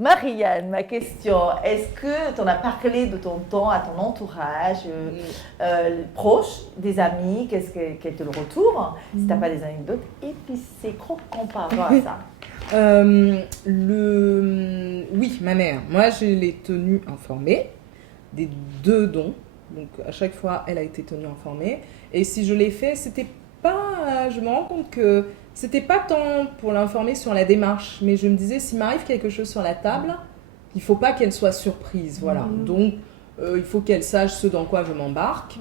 Marianne, ma question, est-ce que tu en as parlé de ton temps à ton entourage proche, des amis, quel est le retour, si tu n'as pas des anecdotes, et puis c'est croquant par rapport à ça. Oui, ma mère. Moi, je l'ai tenue informée des 2 dons. Donc, à chaque fois, elle a été tenue informée. Et si je l'ai fait, c'était pas... Je me rends compte que c'était pas tant pour l'informer sur la démarche, mais je me disais, s'il m'arrive quelque chose sur la table, il faut pas qu'elle soit surprise. Voilà. Donc, il faut qu'elle sache ce dans quoi je m'embarque.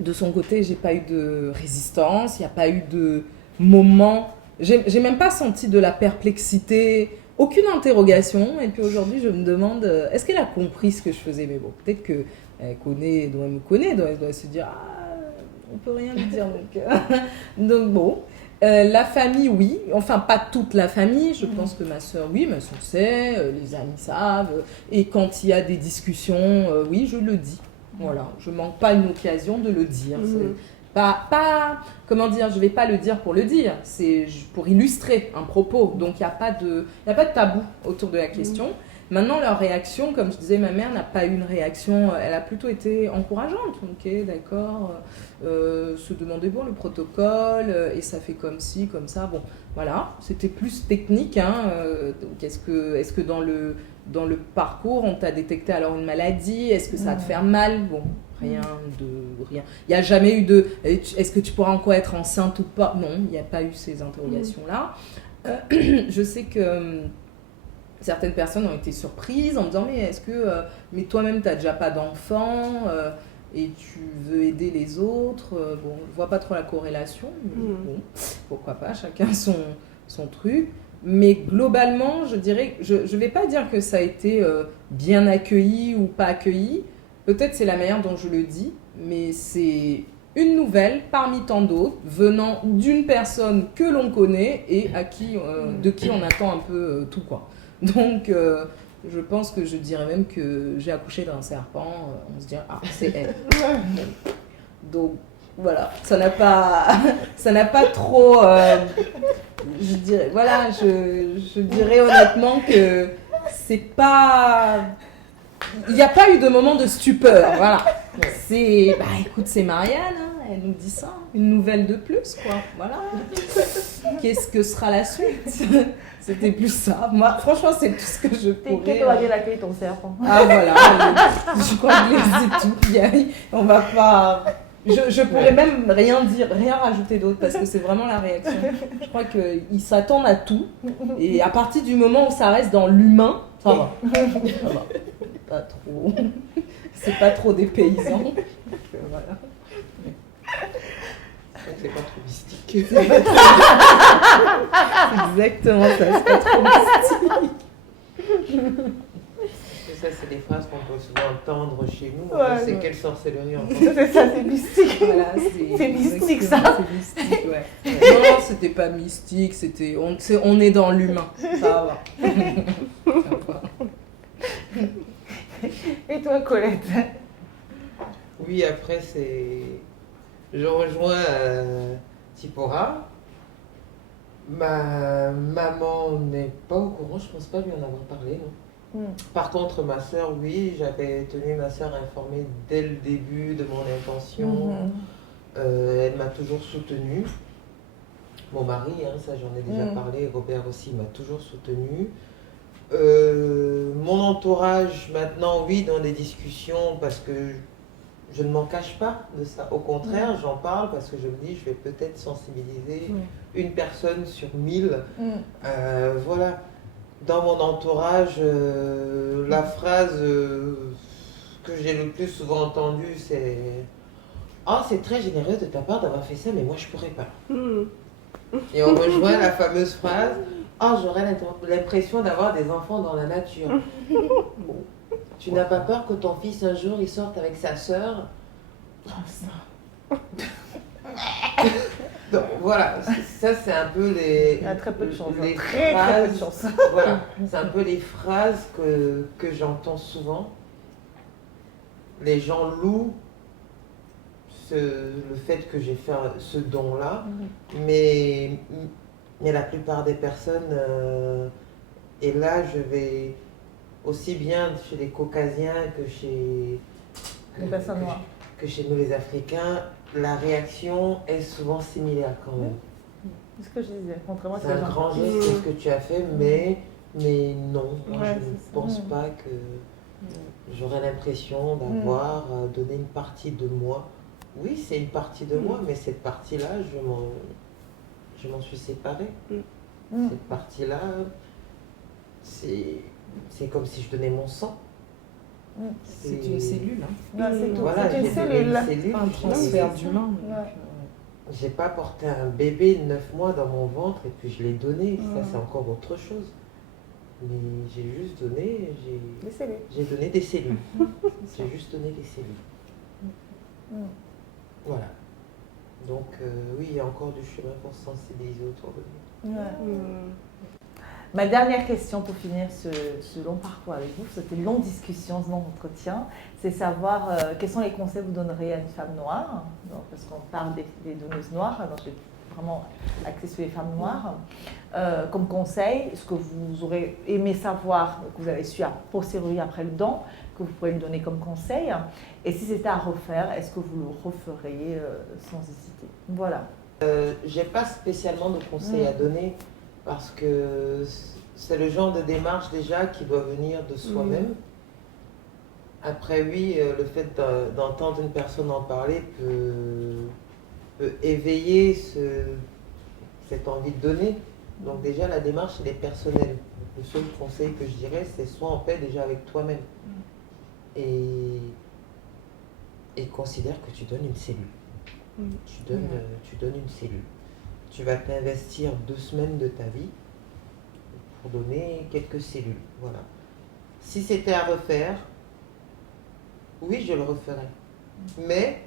De son côté, j'ai pas eu de résistance, il n'y a pas eu de moment... J'ai même pas senti de la perplexité, aucune interrogation. Et puis aujourd'hui, je me demande, est-ce qu'elle a compris ce que je faisais? Mais bon, peut-être qu'elle connaît, elle me connaît, elle doit se dire, ah, on peut rien lui dire. Donc bon, la famille, oui. Enfin, pas toute la famille. Je pense que ma soeur, oui, ma soeur sait, les amis savent. Et quand il y a des discussions, oui, je le dis. Voilà, je manque pas une occasion de le dire. Comment dire, je vais pas le dire pour le dire, c'est pour illustrer un propos. Donc il n'y a pas de tabou autour de la question. Maintenant, leur réaction, comme je disais, ma mère n'a pas eu une réaction, elle a plutôt été encourageante. Ok, d'accord, se demander bon le protocole, et ça fait comme ci, comme ça. Bon, voilà, c'était plus technique. Donc est-ce que dans le parcours, on t'a détecté alors une maladie? Est-ce que ça va te faire mal? Bon, rien. Il n'y a jamais eu de est-ce que tu pourras encore être enceinte ou pas? Non, il n'y a pas eu ces interrogations-là. Je sais que certaines personnes ont été surprises en me disant mais est-ce que mais toi-même tu n'as déjà pas d'enfant et tu veux aider les autres? Bon, je ne vois pas trop la corrélation, mais bon, pourquoi pas, chacun son truc. Mais globalement, je dirais, je ne vais pas dire que ça a été bien accueilli ou pas accueilli. Peut-être c'est la manière dont je le dis, mais c'est une nouvelle parmi tant d'autres venant d'une personne que l'on connaît et de qui on attend un peu tout, quoi. Donc, je pense que je dirais même que j'ai accouché d'un serpent. On se dirait, ah, c'est elle. Donc, voilà, ça n'a pas trop... je dirais, voilà, je dirais honnêtement que c'est pas... Il n'y a pas eu de moment de stupeur, voilà. C'est, écoute, c'est Marianne, elle nous dit ça, une nouvelle de plus, quoi, voilà. Qu'est-ce que sera la suite? C'était plus ça. Moi, franchement, c'est tout ce que je pourrais... Quel doit accueillir ton serpent? Ah, voilà, je crois que c'est tout. On va pas... Je pourrais même rien dire, rien rajouter d'autre parce que c'est vraiment la réaction. Je crois qu'ils s'attendent à tout et à partir du moment où ça reste dans l'humain, ça va. Ça va. Pas trop. C'est pas trop des paysans. Donc, voilà. C'est pas trop mystique. C'est exactement ça, c'est pas trop mystique. Ça, c'est des phrases qu'on peut souvent entendre chez nous. Ouais, c'est quelle sorcellerie en C'est ça, c'est mystique. Voilà, c'est mystique, ça. C'est mystique, ouais. Non, c'était pas mystique, on est dans l'humain. Ça va. Ça va. Et toi, Colette? Oui, après, je rejoins Tipora. Ma maman n'est pas au courant, je pense pas lui en avoir parlé, non. Par contre, ma soeur, oui, j'avais tenu ma soeur informée dès le début de mon intention. Elle m'a toujours soutenue. Mon mari, ça j'en ai déjà parlé, Robert aussi m'a toujours soutenue. Mon entourage, maintenant, oui, dans des discussions, parce que je ne m'en cache pas de ça. Au contraire, j'en parle parce que je me dis, je vais peut-être sensibiliser une personne sur 1000. Voilà. Dans mon entourage, la phrase que j'ai le plus souvent entendue, c'est « Oh, c'est très généreux de ta part d'avoir fait ça, mais moi, je pourrais pas. » Et on rejoint la fameuse phrase « Oh, j'aurais l'impression d'avoir des enfants dans la nature. » Bon. Tu n'as pas peur que ton fils, un jour, il sorte avec sa sœur? Donc voilà, ça c'est un peu les... Il y a très peu de chance. Les Très phrases, peu de chance. Voilà, c'est un peu les phrases que j'entends souvent. Les gens louent le fait que j'ai fait ce don-là, mais la plupart des personnes Et là, je vais aussi bien chez les Caucasiens que Les personnes noires. que chez nous les Africains, la réaction est souvent similaire quand même. C'est ce que je disais, contrairement à ce C'est que un j'ai grand entendu. geste ce que tu as fait, mais non, moi Ouais, je ne c'est ça. pense pas que j'aurais l'impression d'avoir donné une partie de moi. Oui, c'est une partie de moi, mais cette partie-là, je m'en suis séparée. Cette partie-là, c'est comme si je donnais mon sang. C'est une cellule. Ouais, c'est tout. Voilà, C'est une j'ai donné cellule. C'est pas un transfert d'humain. J'ai pas porté un bébé de 9 mois dans mon ventre et puis je l'ai donné. Ça, c'est encore autre chose. Mais j'ai juste donné, Des cellules. j'ai donné des cellules. J'ai juste donné des cellules. Voilà. Donc, oui, il y a encore du chemin pour se sensibiliser autour de nous. Ma dernière question pour finir ce long parcours avec vous, c'était une longue discussion, ce long entretien, c'est savoir quels sont les conseils que vous donneriez à une femme noire, donc, parce qu'on parle des donneuses noires, donc je vais vraiment axer sur les femmes noires, comme conseil, ce que vous aurez aimé savoir, que vous avez su a posteriori après le don, que vous pourrez me donner comme conseil, et si c'était à refaire, est-ce que vous le referiez sans hésiter? Voilà. J'ai pas spécialement de conseils à donner parce que c'est le genre de démarche déjà qui doit venir de soi-même. Après, oui, le fait d'entendre une personne en parler peut éveiller cette envie de donner. Donc déjà, la démarche, elle est personnelle. Le seul conseil que je dirais, c'est sois en paix déjà avec toi-même. Et considère que tu donnes une cellule. Tu donnes une cellule. Tu vas t'investir 2 semaines de ta vie pour donner quelques cellules. Voilà. Si c'était à refaire, oui, je le referais. Mais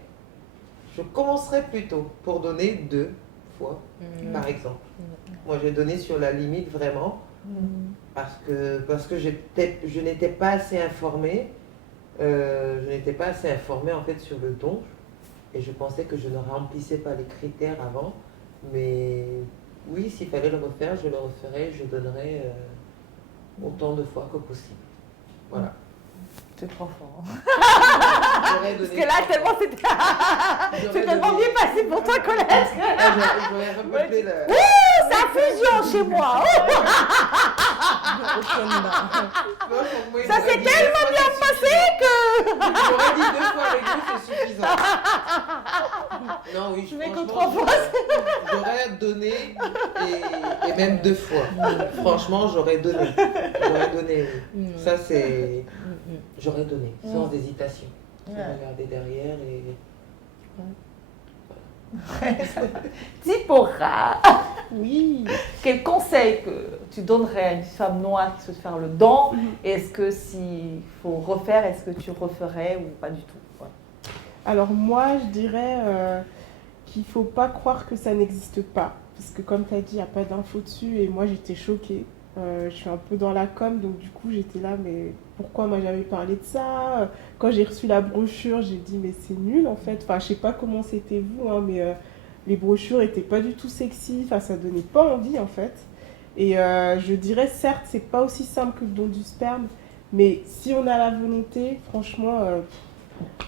je commencerais plutôt pour donner 2 fois, par exemple. Moi, j'ai donné sur la limite vraiment parce que je n'étais pas assez informée. Je n'étais pas assez informée en fait sur le don et je pensais que je ne remplissais pas les critères avant. Mais oui, s'il fallait le refaire, je le referais, je donnerais autant de fois que possible. Voilà. C'est trop fort. Parce Parce que là, tellement c'est tellement bien passé pour toi, Colette. J'aurais repeuplé le... C'est un fusion chez moi. Ça s'est tellement bien passé que... J'aurais dit 2 fois avec vous, c'est suffisant. Non, oui, Je mets que franchement, 3 fois. J'aurais donné et même 2 fois. Franchement, j'aurais donné. J'aurais donné. Ça, c'est... J'aurais donné, sans hésitation. Sans regarder derrière et... Zipporah, Oui. quel conseil que tu donnerais à une femme noire qui souhaite faire le don? Est-ce que s'il faut refaire, est-ce que tu referais ou pas du tout? Ouais. Alors moi, je dirais qu'il ne faut pas croire que ça n'existe pas. Parce que comme tu as dit, il n'y a pas d'infos dessus et moi j'étais choquée. Je suis un peu dans la com, donc du coup j'étais là, mais pourquoi moi j'avais parlé de ça? Quand j'ai reçu la brochure, j'ai dit mais c'est nul en fait. Enfin, je sais pas comment c'était vous, hein, mais les brochures n'étaient pas du tout sexy. Enfin, ça donnait pas envie en fait. Et je dirais certes, c'est pas aussi simple que le don du sperme, mais si on a la volonté, franchement,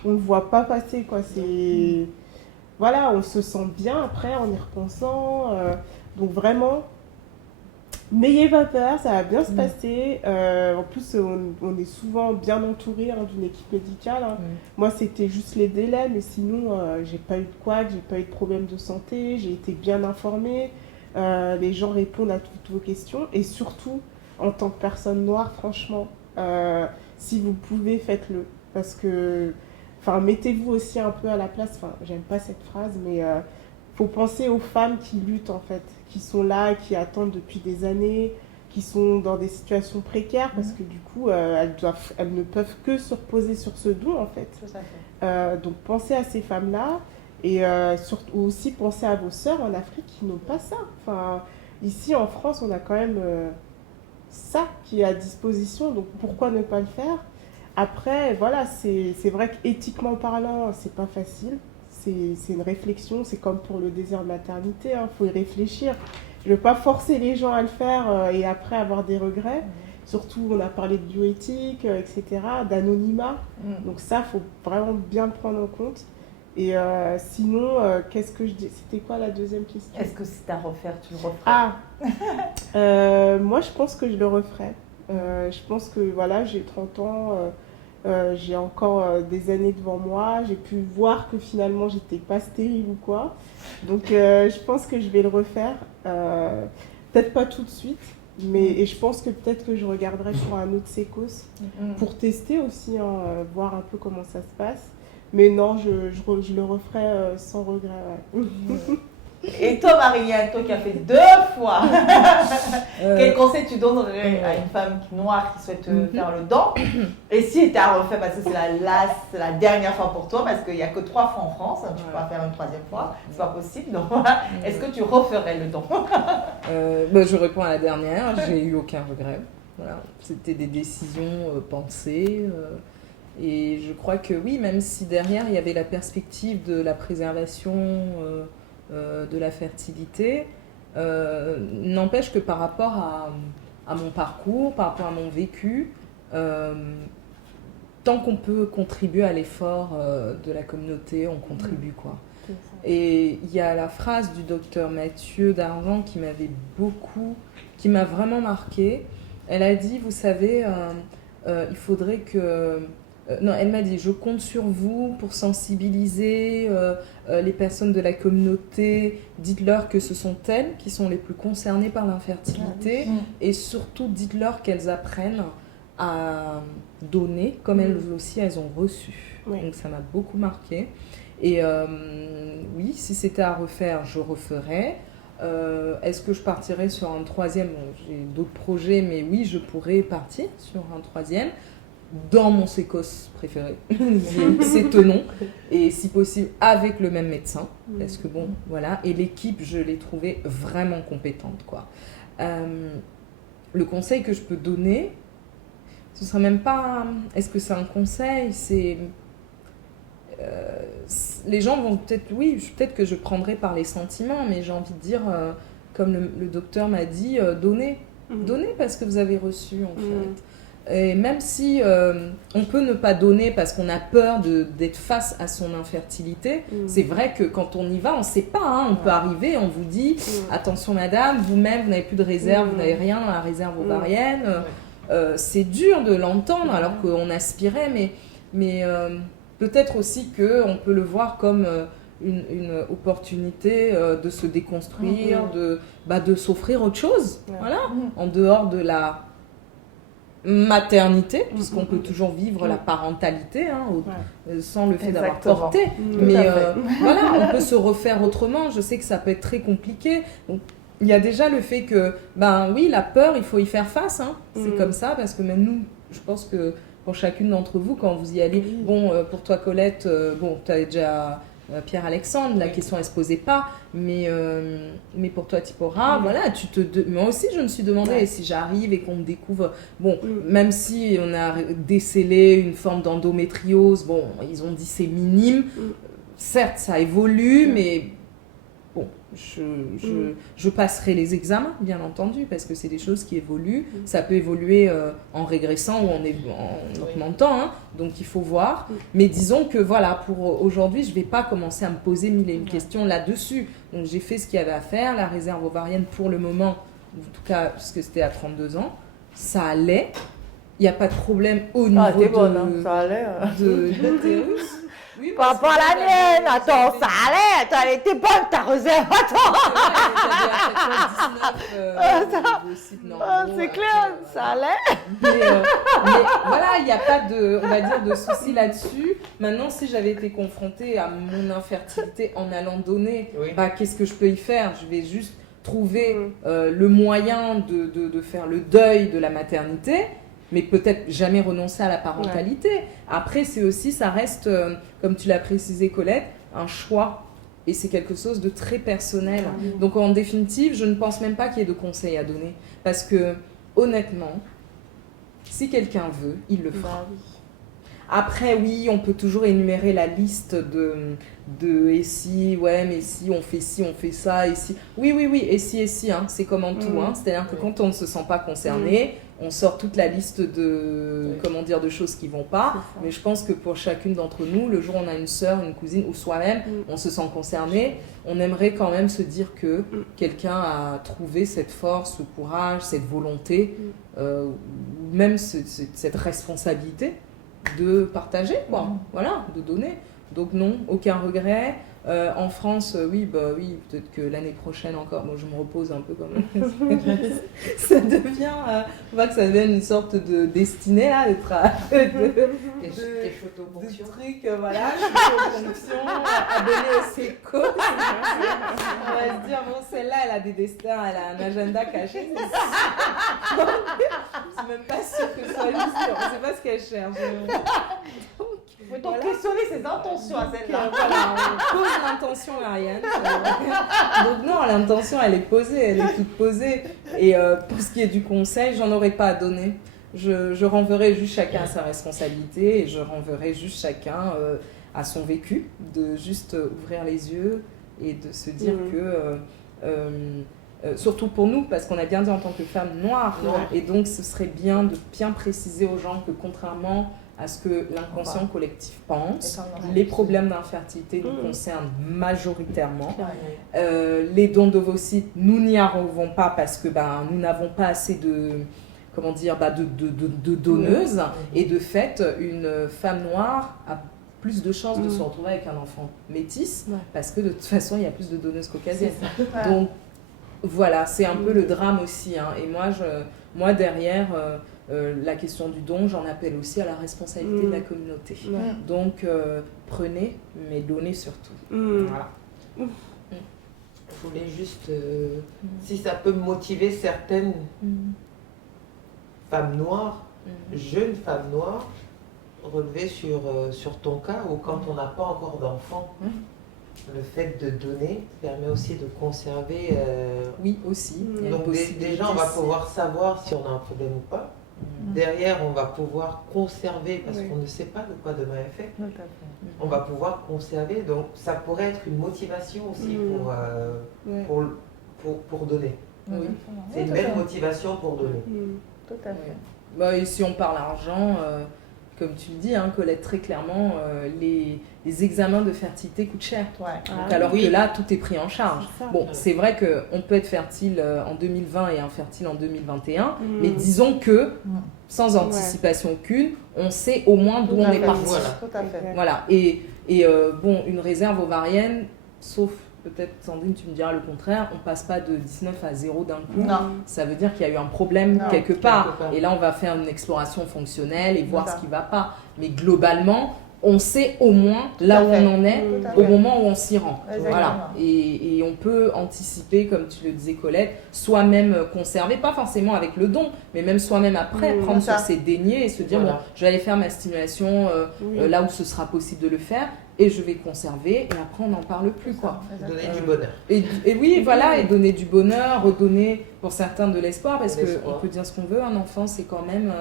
on ne le voit pas passer quoi. C'est voilà, on se sent bien après en y repensant. Donc vraiment. N'ayez pas peur, ça va bien se passer. En plus, on est souvent bien entouré d'une équipe médicale. Hein. Moi, c'était juste les délais, mais sinon, j'ai pas eu de couac, j'ai pas eu de problème de santé, j'ai été bien informée. Les gens répondent à toutes vos questions. Et surtout, en tant que personne noire, franchement, si vous pouvez, faites-le. Parce que, mettez-vous aussi un peu à la place. Enfin, j'aime pas cette phrase, mais faut penser aux femmes qui luttent en fait, qui sont là, qui attendent depuis des années, qui sont dans des situations précaires parce que du coup elles ne peuvent que se reposer sur ce don en fait. Tout à fait. Donc pensez à ces femmes-là et surtout aussi pensez à vos sœurs en Afrique qui n'ont pas ça. Enfin, ici en France on a quand même ça qui est à disposition, donc pourquoi ne pas le faire? Après voilà, c'est vrai qu'éthiquement parlant c'est pas facile. C'est une réflexion, c'est comme pour le désir de maternité, faut y réfléchir. Je ne veux pas forcer les gens à le faire et après avoir des regrets, Surtout, on a parlé de bioéthique, etc., d'anonymat. Donc ça, il faut vraiment bien le prendre en compte. Et sinon, qu'est-ce que je dis? C'était quoi la deuxième question? Est-ce que c'est à refaire, tu le referais? Moi, je pense que je le referais. Je pense que voilà, j'ai 30 ans, j'ai encore des années devant moi. J'ai pu voir que finalement, j'étais pas stérile ou quoi. Donc, je pense que je vais le refaire. Peut-être pas tout de suite, mais et je pense que peut-être que je regarderai pour un autre sécos pour tester aussi, voir un peu comment ça se passe. Mais non, je le referai sans regret. Ouais. Et toi, Marie-Liane, toi qui as fait 2 fois, quel conseil tu donnerais à une femme noire qui souhaite faire le don? Et si tu as refait, parce que c'est la dernière fois pour toi, parce qu'il n'y a que 3 fois en France, tu ne peux pas faire une 3e fois, c'est pas possible. Donc voilà, est-ce que tu referais le don? Je réponds à la dernière, j'ai eu aucun regret. Voilà. C'était des décisions pensées. Et je crois que oui, même si derrière il y avait la perspective de la préservation de la fertilité, n'empêche que par rapport à mon parcours, par rapport à mon vécu, tant qu'on peut contribuer à l'effort de la communauté, on contribue quoi. Et il y a la phrase du docteur Mathieu Dargent qui m'a vraiment marquée. Elle a dit, vous savez, il faudrait que... non, elle m'a dit, je compte sur vous pour sensibiliser les personnes de la communauté. Dites-leur que ce sont elles qui sont les plus concernées par l'infertilité. Et surtout, dites-leur qu'elles apprennent à donner comme elles aussi, elles ont reçu. Donc ça m'a beaucoup marqué. Et oui, si c'était à refaire, je referais. Est-ce que je partirais sur un 3e? J'ai d'autres projets, mais oui, je pourrais partir sur un 3e. Dans mon sécos préféré, c'est Tenon, et si possible avec le même médecin, parce que bon, voilà, et l'équipe, je l'ai trouvée vraiment compétente, quoi. Le conseil que je peux donner, ce serait même pas, est-ce que c'est un conseil, c'est... les gens vont peut-être, oui, peut-être que je prendrai par les sentiments, mais j'ai envie de dire, comme le docteur m'a dit, donnez parce que vous avez reçu, en fait. Et même si on peut ne pas donner parce qu'on a peur d'être face à son infertilité, c'est vrai que quand on y va, on ne sait pas. Hein, on peut arriver, on vous dit attention madame, vous-même, vous n'avez plus de réserve, vous n'avez rien dans la réserve ovarienne. C'est dur de l'entendre alors qu'on aspirait, mais peut-être aussi qu'on peut le voir comme une opportunité de se déconstruire, de s'offrir autre chose, voilà, en dehors de la maternité, puisqu'on peut toujours vivre la parentalité sans le fait d'avoir porté. Mais voilà, on peut se refaire autrement. Je sais que ça peut être très compliqué. Donc, il y a déjà le fait que, oui, la peur, il faut y faire face. Hein. C'est comme ça, parce que même nous, je pense que pour chacune d'entre vous, quand vous y allez, pour toi Colette, tu avais déjà... Pierre-Alexandre, la question elle se posait pas, mais pour toi Tipora, voilà, moi aussi je me suis demandé si j'arrive et qu'on me découvre, même si on a décelé une forme d'endométriose, ils ont dit c'est minime, certes ça évolue, mais bon, je passerai les examens, bien entendu, parce que c'est des choses qui évoluent. Ça peut évoluer en régressant ou en augmentant, hein, donc il faut voir. Mais disons que voilà, pour aujourd'hui, je ne vais pas commencer à me poser mille et une questions là-dessus. Donc j'ai fait ce qu'il y avait à faire. La réserve ovarienne, pour le moment, en tout cas, puisque c'était à 32 ans, ça allait. Il n'y a pas de problème au niveau ça allait. de l'utérus. Oui, par rapport à la mienne, attends, ça allait, elle était bonne ta réserve, attends. C'est clair, ça allait. Mais voilà, il n'y a pas de, on va dire, de souci là-dessus. Maintenant, si j'avais été confrontée à mon infertilité en allant donner, qu'est-ce que je peux y faire? Je vais juste trouver le moyen de faire le deuil de la maternité, mais peut-être jamais renoncer à la parentalité. Après, c'est aussi, ça reste, comme tu l'as précisé Colette, un choix. Et c'est quelque chose de très personnel. Donc en définitive, je ne pense même pas qu'il y ait de conseils à donner. Parce que, honnêtement, si quelqu'un veut, il le fera. Après, oui, on peut toujours énumérer la liste de et si, mais si, on fait ça, et si. Oui, et si, hein, c'est comme en tout. Hein. C'est-à-dire que quand on ne se sent pas concerné, on sort toute la liste de, de choses qui vont pas. Mais je pense que pour chacune d'entre nous, le jour où on a une sœur, une cousine ou soi-même, on se sent concerné. On aimerait quand même se dire que quelqu'un a trouvé cette force, ce courage, cette volonté, ou même cette responsabilité de partager, quoi. Voilà, de donner. Donc non, aucun regret. En France, oui, peut-être que l'année prochaine encore, je me repose un peu quand même. Ça devient, on voit que ça devient une sorte de destinée là, de trucs, voilà, fonction, abonné au Seco. On va se dire, bon, celle-là, elle a des destins, elle a un agenda caché. Je suis même pas sûre que ce soit juste, on ne sait pas ce qu'elle cherche. Il faut donc questionner ses intentions à celle-là. Voilà, on pose l'intention à Ariane. Donc non, l'intention, elle est posée, elle est toute posée. Et pour ce qui est du conseil, j'en aurais pas à donner. Je renverrai juste chacun à sa responsabilité et je renverrai juste chacun à son vécu, de juste ouvrir les yeux et de se dire que... surtout pour nous, parce qu'on a bien dit en tant que femme noire, et donc ce serait bien de bien préciser aux gens que contrairement à ce que l'inconscient collectif pense, les problèmes d'infertilité nous concernent majoritairement. Les dons d'ovocytes, nous n'y arrivons pas parce que nous n'avons pas assez de donneuses, et de fait, une femme noire a plus de chances de se retrouver avec un enfant métis, parce que de toute façon, il y a plus de donneuses caucasiennes. Donc, voilà, c'est un peu le drame aussi. Hein. Et moi derrière, la question du don, j'en appelle aussi à la responsabilité de la communauté. Donc, prenez, mais donnez surtout. Voilà. Je voulais juste, si ça peut motiver certaines femmes noires, jeunes femmes noires, relever sur ton cas où quand on n'a pas encore d'enfant, le fait de donner permet aussi de conserver. Oui, aussi. Donc déjà, on va pouvoir savoir si on a un problème ou pas. Derrière, on va pouvoir conserver parce qu'on ne sait pas de quoi demain est fait. On va pouvoir conserver. Donc, ça pourrait être une motivation aussi pour donner. C'est une belle motivation pour donner. Tout à fait. Et si on parle argent, comme tu le dis, Colette, très clairement, les examens de fertilité coûtent cher. Donc, alors que là, tout est pris en charge. Bon, c'est vrai qu'on peut être fertile en 2020 et infertile en 2021, mais disons que, sans anticipation aucune, on sait au moins d'où on est parti. Tout à fait. Voilà. Et une réserve ovarienne, sauf peut-être, Sandrine, tu me diras le contraire, on passe pas de 19 à 0 d'un coup. Non. Ça veut dire qu'il y a eu un problème quelque part. Et là, on va faire une exploration fonctionnelle et voir ce qui va pas. Mais globalement, on sait au moins là où on en est au moment où on s'y rend. Voilà. Et on peut anticiper, comme tu le disais Colette, soi-même conserver, pas forcément avec le don, mais même soi-même après, prendre sur ses deniers et se dire, bon, je vais aller faire ma stimulation là où ce sera possible de le faire. Et je vais conserver, et après on n'en parle plus, quoi. Donner du bonheur. Et oui, voilà, et donner du bonheur, redonner pour certains de l'espoir, parce qu'on peut dire ce qu'on veut, un enfant c'est quand même...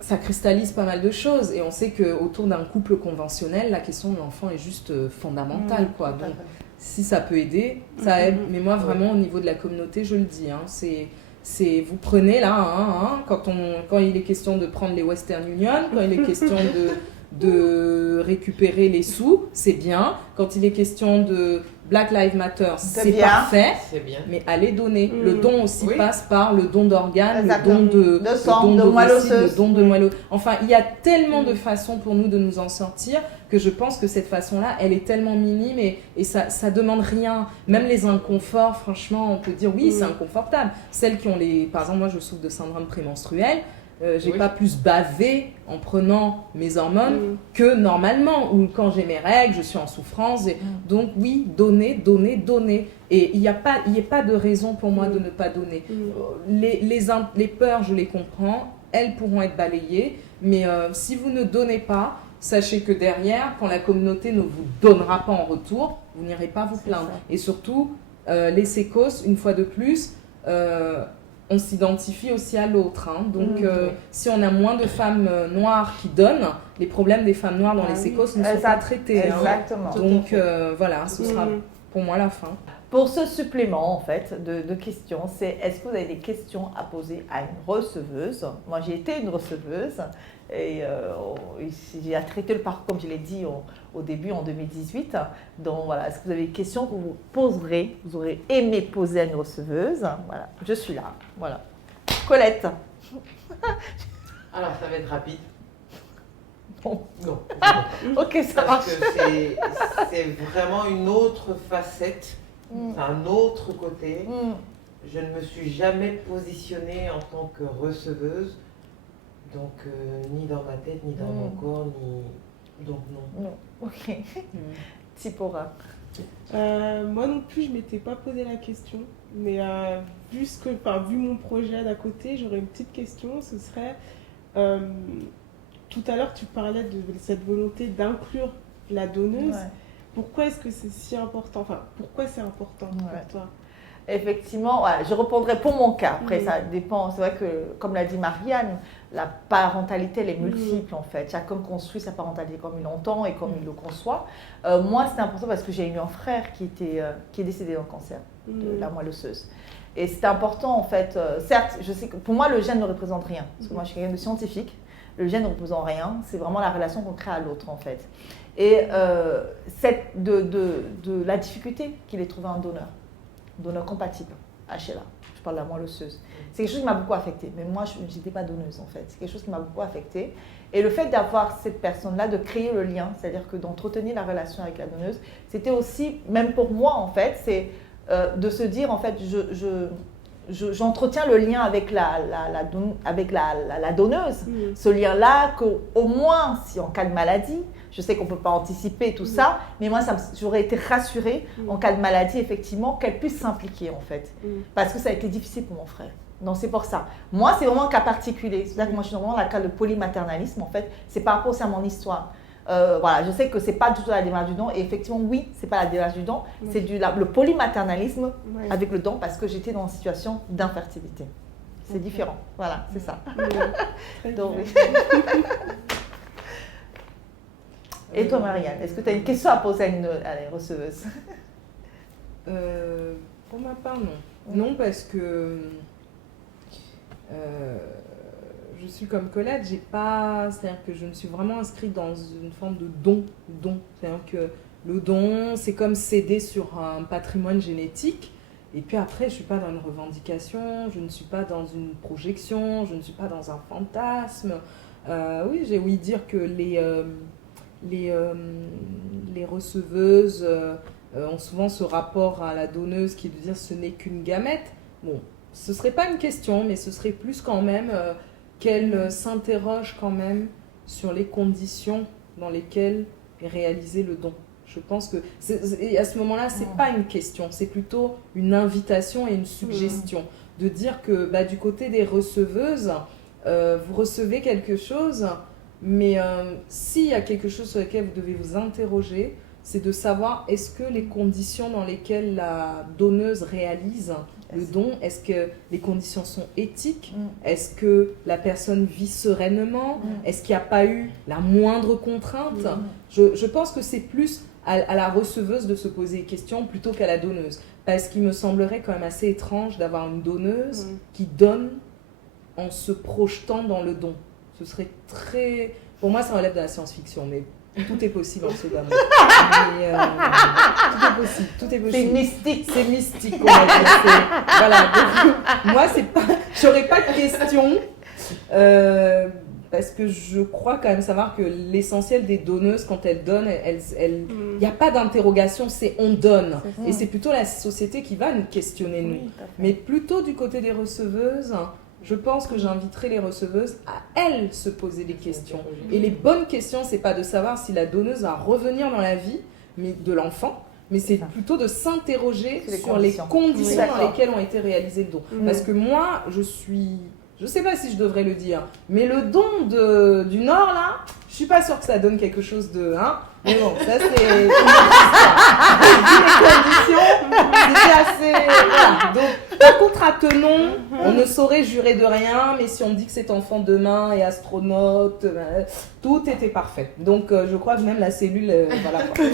ça cristallise pas mal de choses, et on sait qu'autour d'un couple conventionnel, la question de l'enfant est juste fondamentale, quoi. Donc si ça peut aider, ça aide. Mais moi vraiment au niveau de la communauté, je le dis, c'est vous prenez là, quand il est question de prendre les Western Union, quand il est question de récupérer les sous, c'est bien. Quand il est question de Black Lives Matter, c'est parfait. C'est bien. Mais allez donner. Le don aussi passe par le don d'organes, le don de sang, de moelle osseuse. Le don de moelle osseuse. Enfin, il y a tellement de façons pour nous de nous en sortir que je pense que cette façon-là, elle est tellement minime et ça demande rien. Même les inconforts, franchement, on peut dire oui, c'est inconfortable. Celles qui ont par exemple, moi je souffre de syndrome prémenstruel. J'ai pas plus bavé en prenant mes hormones que normalement, ou quand j'ai mes règles, je suis en souffrance. Donc oui, donner. Et il n'y a pas de raison pour moi de ne pas donner. Les peurs, je les comprends, elles pourront être balayées, mais si vous ne donnez pas, sachez que derrière, quand la communauté ne vous donnera pas en retour, vous n'irez pas vous plaindre. Et surtout, les sécos, une fois de plus, on s'identifie aussi à l'autre. Donc, si on a moins de femmes noires qui donnent, les problèmes des femmes noires dans les sécos ne sont pas traités. Exactement. Donc, voilà, ce sera pour moi la fin. Pour ce supplément, en fait, de questions, c'est est-ce que vous avez des questions à poser à une receveuse? Moi, j'ai été une receveuse et j'ai traité le parcours, comme je l'ai dit au début, en 2018. Donc, voilà, est-ce que vous avez des questions que vous poserez, vous aurez aimé poser à une receveuse? Voilà, je suis là. Voilà. Colette. Alors, ça va être rapide. Bon. Non. Ok, ça Parce marche. que c'est vraiment une autre facette, un autre côté. Je ne me suis jamais positionnée en tant que receveuse, donc ni dans ma tête, ni dans mon corps, ni... Donc non. Non. Ok. Tsipora. Moi non plus, je m'étais pas posé la question, mais vu mon projet d'à côté, j'aurais une petite question. Ce serait, tout à l'heure, tu parlais de cette volonté d'inclure la donneuse. Ouais. Pourquoi est-ce que c'est si important? Enfin, pourquoi c'est important pour toi? Effectivement, voilà, je répondrai pour mon cas. Après, ça dépend. C'est vrai que, comme l'a dit Marianne, la parentalité, elle est multiple en fait. Chacun construit sa parentalité comme il l'entend et comme il le conçoit. Moi, c'était important parce que j'ai eu un frère qui est décédé d'un cancer de la moelle osseuse. Et c'était important en fait. Certes, je sais que pour moi, le gène ne représente rien. Parce que moi, je suis quelqu'un de scientifique. Le gène ne représente rien. C'est vraiment la relation qu'on crée à l'autre en fait. Et de la difficulté qu'il ait trouvé un donneur compatible, HLA, je parle de la moelle osseuse. C'est quelque chose qui m'a beaucoup affectée, mais moi, je n'étais pas donneuse en fait. C'est quelque chose qui m'a beaucoup affectée. Et le fait d'avoir cette personne-là, de créer le lien, c'est-à-dire que d'entretenir la relation avec la donneuse, c'était aussi, même pour moi en fait, c'est de se dire en fait, j'entretiens le lien avec la donneuse, ce lien-là qu'au moins, si en cas de maladie, je sais qu'on ne peut pas anticiper tout ça, mais moi, j'aurais été rassurée en cas de maladie, effectivement, qu'elle puisse s'impliquer, en fait. Parce que ça a été difficile pour mon frère. Donc, c'est pour ça. Moi, c'est vraiment un cas particulier. C'est-à-dire que moi, je suis vraiment dans le cas de polymaternalisme, en fait. C'est par rapport aussi à mon histoire. Voilà, je sais que ce n'est pas du tout la démarche du don. Et effectivement, oui, ce n'est pas la démarche du don. C'est le polymaternalisme avec le don parce que j'étais dans une situation d'infertilité. C'est différent. Voilà, c'est ça. Donc, et toi, Marianne, est-ce que tu as une question à poser à une receveuse? Pour ma part, non. Non, parce que je suis comme Colette, c'est-à-dire que je me suis vraiment inscrite dans une forme de don. C'est-à-dire que le don, c'est comme céder sur un patrimoine génétique. Et puis après, je ne suis pas dans une revendication, je ne suis pas dans une projection, je ne suis pas dans un fantasme. Oui, j'ai ouï dire que les receveuses ont souvent ce rapport à la donneuse qui est de dire ce n'est qu'une gamète. Bon, ce ne serait pas une question, mais ce serait plus quand même qu'elle s'interroge quand même sur les conditions dans lesquelles est réalisé le don. Je pense que à ce moment-là, ce n'est pas une question, c'est plutôt une invitation et une suggestion. De dire que du côté des receveuses, vous recevez quelque chose, mais s'il y a quelque chose sur lequel vous devez vous interroger, c'est de savoir est-ce que les conditions dans lesquelles la donneuse réalise le don, est-ce que les conditions sont éthiques? Est-ce que la personne vit sereinement? Est-ce qu'il n'y a pas eu la moindre contrainte? Je pense que c'est plus à la receveuse de se poser des questions plutôt qu'à la donneuse. Parce qu'il me semblerait quand même assez étrange d'avoir une donneuse qui donne en se projetant dans le don. Ce serait très... Pour moi, ça relève de la science-fiction, mais tout est possible en ce d'amour. Tout est possible. C'est mystique. C'est mystique, on va dire. Voilà. Donc, moi, j'aurais pas de question. Parce que je crois quand même savoir que l'essentiel des donneuses, quand elles donnent, il n'y a pas d'interrogation, c'est on donne. Et c'est plutôt la société qui va nous questionner, nous. Mais plutôt du côté des receveuses, je pense que j'inviterai les receveuses à elles se poser des questions. Et les bonnes questions, c'est pas de savoir si la donneuse va revenir dans la vie de l'enfant, mais c'est plutôt de s'interroger sur les conditions dans lesquelles ont été réalisés le don. Parce que moi, je sais pas si je devrais le dire, mais le don du Nord, là, je suis pas sûre que ça donne quelque chose de... Mais bon, ça c'est une autre histoire. Vu les conditions, c'était assez... Voilà. Donc, par contre, à Tenon, on ne saurait jurer de rien, mais si on me dit que cet enfant demain est astronaute, tout était parfait. Donc, je crois que même la cellule, voilà quoi.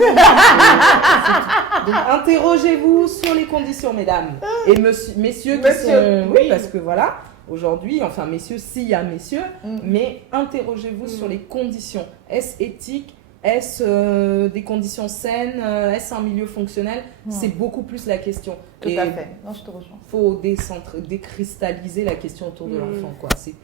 Donc, interrogez-vous sur les conditions, mesdames. Et messieurs qui sont... Oui, parce que voilà, aujourd'hui, enfin messieurs, s'il y a messieurs, mais interrogez-vous sur les conditions. Est-ce éthique ? Est-ce des conditions saines? Est-ce un milieu fonctionnel? C'est beaucoup plus la question. Tout à fait. Non, je te rejoins. Il faut décristalliser la question autour de l'enfant, quoi. C'est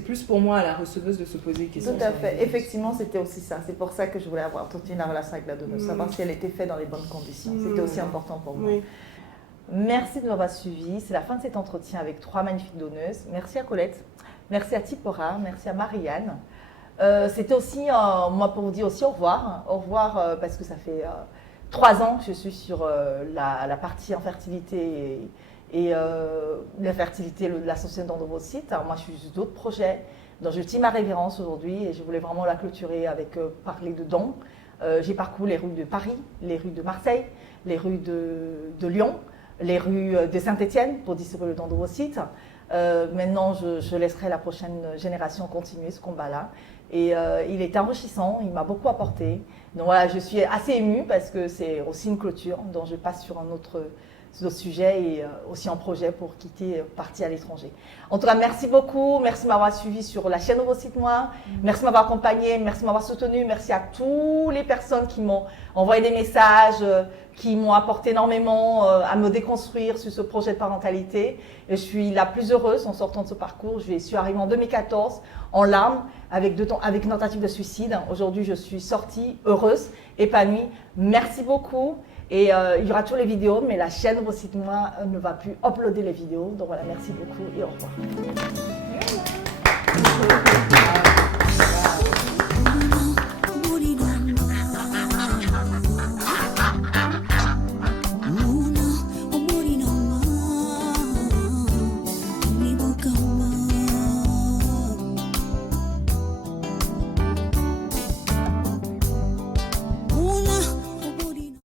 plus pour moi à la receveuse de se poser des questions. Tout à fait. Effectivement, c'était aussi ça. C'est pour ça que je voulais avoir toute une relation avec la donneuse, savoir si elle était faite dans les bonnes conditions. C'était aussi important pour moi. Merci de nous avoir suivis. C'est la fin de cet entretien avec 3 magnifiques donneuses. Merci à Colette, merci à Tipora, merci à Marianne. C'était aussi, moi, pour vous dire aussi au revoir. Au revoir parce que ça fait 3 ans que je suis sur la partie infertilité et la fertilité de l'association d'Androvocytes. Alors moi, je suis sur d'autres projets dont je tiens ma révérence aujourd'hui et je voulais vraiment la clôturer avec parler de dons. J'ai parcouru les rues de Paris, les rues de Marseille, les rues de Lyon, les rues de Saint-Étienne pour distribuer le d'Androvocytes. Maintenant, je laisserai la prochaine génération continuer ce combat-là. Et il est enrichissant, il m'a beaucoup apporté. Donc voilà, je suis assez émue parce que c'est aussi une clôture dont je passe sur un autre sujet et aussi un projet pour quitter, partir à l'étranger. En tout cas, merci beaucoup. Merci de m'avoir suivi sur la chaîne Ovocytes Moi. Merci de m'avoir accompagné. Merci de m'avoir soutenu. Merci à toutes les personnes qui m'ont envoyé des messages, qui m'ont apporté énormément à me déconstruire sur ce projet de parentalité. Et je suis la plus heureuse en sortant de ce parcours. Je suis arrivée en 2014 en larmes avec une tentative de suicide. Aujourd'hui, je suis sortie heureuse, épanouie. Merci beaucoup. Et il y aura toujours les vidéos, mais la chaîne Ovocytes Moi ne va plus uploader les vidéos. Donc voilà, merci beaucoup et au revoir.